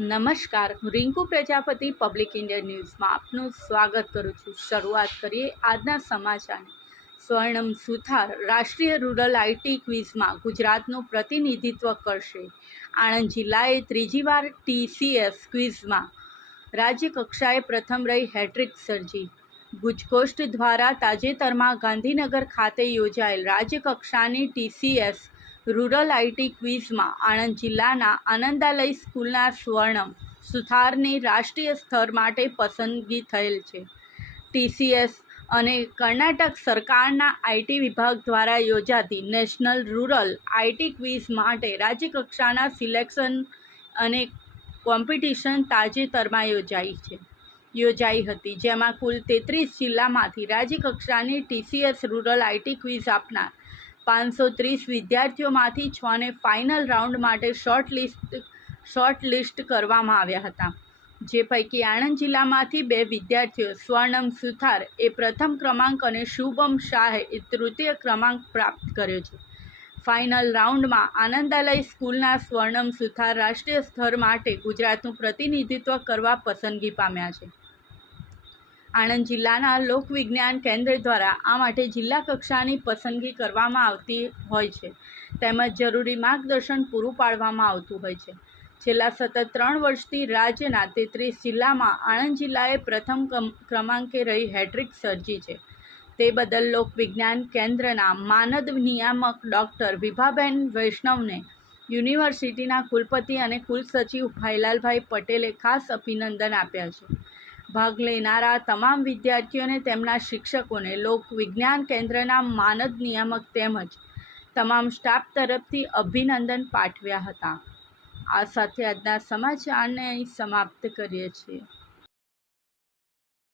નમસ્કાર, હું Rinku Prajapati public India ન્યૂઝમાં આપનું સ્વાગત કરું છું। શરૂઆત કરીએ આજના સમાચારની। સ્વર્ણમ સુથાર રાષ્ટ્રીય રૂરલ આઈટી ક્વિઝમાં ગુજરાતનું પ્રતિનિધિત્વ કરશે। આણંદ જિલ્લાએ ત્રીજી વાર TCS ક્વિઝમાં રાજ્ય કક્ષાએ પ્રથમ રહી હેટ્રિક સર્જી। ગુજકોસ્ટ દ્વારા તાજેતરમાં ગાંધીનગર ખાતે યોજાયેલ રાજ્ય કક્ષાની TCS રૂરલ આઈટી ક્વિઝમાં આણંદ જિલ્લાના આનંદાલય સ્કૂલના સ્વર્ણમ સુથારની રાષ્ટ્રીય સ્તર માટે પસંદગી થયેલ છે। TCS અને કર્ણાટક સરકારના આઈટી વિભાગ દ્વારા યોજાતી નેશનલ રૂરલ આઈટી ક્વિઝ માટે રાજ્યકક્ષાના સિલેક્શન અને કોમ્પિટિશન તાજેતરમાં યોજાઈ હતી, જેમાં કુલ 33 જિલ્લામાંથી રાજ્યકક્ષાની TCS રૂરલ આઈટી ક્વિઝ આપનાર 530 વિદ્યાર્થીઓમાંથી 6ને ફાઇનલ રાઉન્ડ માટે શોર્ટ લિસ્ટ કરવામાં આવ્યા હતા, જે પૈકી આણંદ જિલ્લામાંથી 2 વિદ્યાર્થીઓ સ્વર્ણમ સુથાર એ પ્રથમ ક્રમાંક અને શુભમ શાહે તૃતીય ક્રમાંક પ્રાપ્ત કર્યો છે। ફાઇનલ રાઉન્ડમાં આનંદાલય સ્કૂલના સ્વર્ણમ સુથાર રાષ્ટ્રીય સ્તર માટે ગુજરાતનું પ્રતિનિધિત્વ કરવા પસંદગી પામ્યા છે। આણંદ જિલ્લાના લોકવિજ્ઞાન કેન્દ્ર દ્વારા આ માટે જિલ્લા કક્ષાની પસંદગી કરવામાં આવતી હોય છે, તેમજ જરૂરી માર્ગદર્શન પૂરું પાડવામાં આવતું હોય છે। છેલ્લા સતત 3 વર્ષથી રાજ્યના 33 જિલ્લામાં આણંદ જિલ્લાએ પ્રથમ ક્રમાંકે રહી હેટ્રિક સર્જી છે। તે બદલ લોકવિજ્ઞાન કેન્દ્રના માનદ નિયામક ડૉક્ટર વિભાબેન વૈષ્ણવને યુનિવર્સિટીના કુલપતિ અને કુલસચિવ ભાઈલાલભાઈ પટેલે ખાસ અભિનંદન આપ્યા છે। ભાગ લેનારા તમામ વિદ્યાર્થીઓને તેમના શિક્ષકોને લોકવિજ્ઞાન કેન્દ્રના માનદ નિયામક તેમજ તમામ સ્ટાફ તરફથી અભિનંદન પાઠવ્યા હતા। આ સાથે આજના સમાચારને અહીં સમાપ્ત કરીએ છીએ।